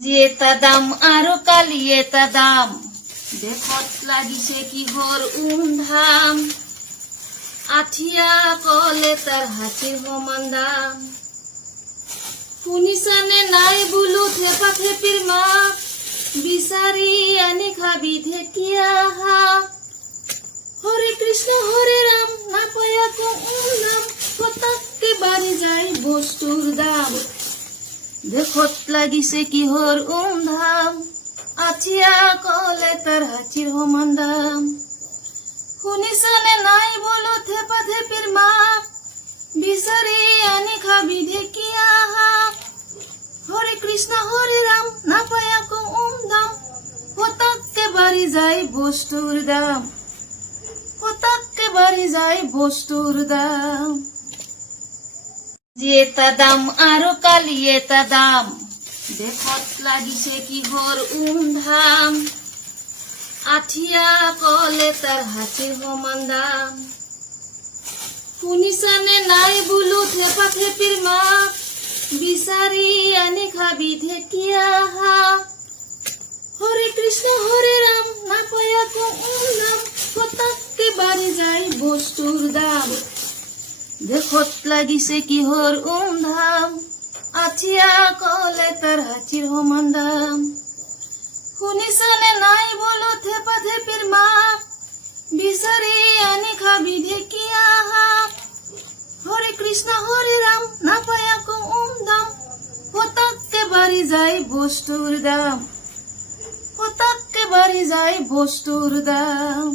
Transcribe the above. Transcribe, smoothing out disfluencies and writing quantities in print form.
এটা দাম আৰু কালি এটা দাম, দেশত লাগিছে কিহৰ উমধাম, আঠিয়া কলে তাৰ হাতীৰ সমান দাম। শুনিছানে নাই বোলো থেপা থেপিৰ মাক, বিচাৰি আনি খাবি ঢেকীয়া শাক। হৰে কৃষ্ণ হৰে ৰাম নাপায় আকৌ নাম, পতাককে বাঢ়ি যায় বস্তুৰ দাম। দেশত লাগিছে কিহৰ উমধাম, আঠিয়া কলে তাৰ হাতীৰ সমান দাম। শুনিছানে নাই বোলো থেপা থেপিৰ মাক, বিচাৰি আনি খাবি ঢেকীয়া শাক। হৰে কৃষ্ণ হৰে ৰাম নাপায় আকৌ দাম, পতাককে বাঢ়ি যায় বস্তুৰ দাম, পতাককে বাঢ়ি যায় বস্তুৰ দাম। এটা দাম আৰু কালি এটা দাম, দেশত লাগিছে কিহৰ উমধাম, আঠিয়া কলে তাৰ হাতীৰ সমান দাম। শুনিছানে নাই বোলো থেপা থেপিৰ মাক, বিচাৰি আনি খাবি ঢেকীয়া শাক। হৰে কৃষ্ণ হৰে ৰাম নাপায় আকৌ নাম, পতাককে বাঢ়ি যায় বস্তুৰ দাম। দেশত লাগিছে কিহৰ উমধাম, আঠিয়া কলে তাৰ হাতীৰ সমান দাম। শুনিছানে নাই বোলো থেপা থেপিৰ মাক, বিচাৰি আনি খাবি ঢেকীয়া শাক। হৰে কৃষ্ণ হৰে ৰাম নাপায় আকৌ দাম, পতাককে বাঢ়ি যায় বস্তুৰ দাম, পতাককে বাঢ়ি যায় বস্তুৰ দাম।